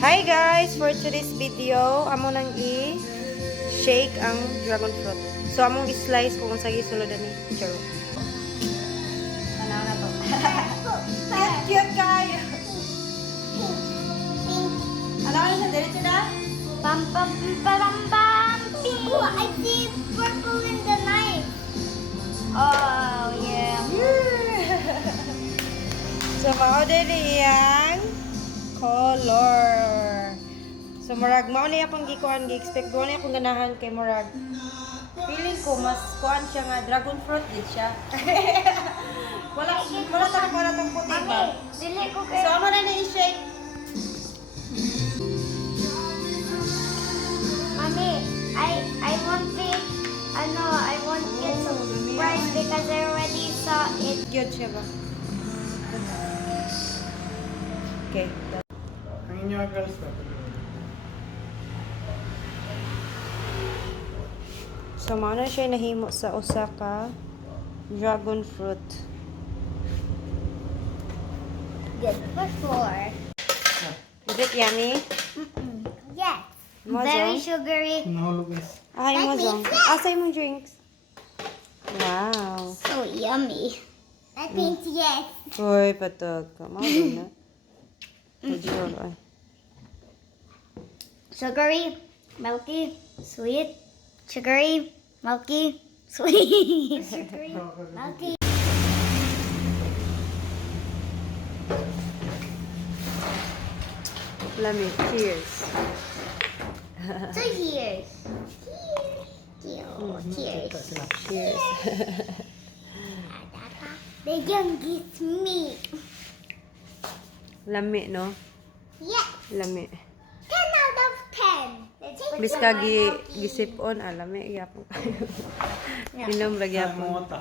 Hi guys! For today's video, amo nang i-shake ang dragon fruit. So, among i-slice kung saan isulod ni Charo. Tanaw na to. Cute kayo! Ano ka na? Diretso na? Bam bam bam bam. Oh, I see purple in the knife. Oh yeah. So, ma-order iyang color. So, murag, mao na akong gikuan, gi-expect ko na akong ganahan kay murag. Feeling ko, mas kuan siya nga, dragon fruit din siya. wala tong puti ba? Dili ko So, kay. amo na i-shake. Mami, I want it. I want it surprise because I already saw it. Good siya ba? Okay. Ang inyong girls na. So, mao na siya nahimo sa usa ka dragon fruit. Good for. Is it yummy? Yes. Mo Very Jong? sugary. Nahulog guys. Ay, mo Jong. Asay mo drinks. Wow. So yummy. I think yes. Uy, patog ka. Mao din na. Pajol, ay. Sugary, milky, sweet. Sugary, milky, sweet. Sugary, milky. Lami. Cheers. So here's. Cheers. Cheers. The youngest me. Lami, no? Yes. Lami. 10 out of 10. Bis ka gisip on, lami. Yapon kayo. Inom lagi Ang yapon. mga ta.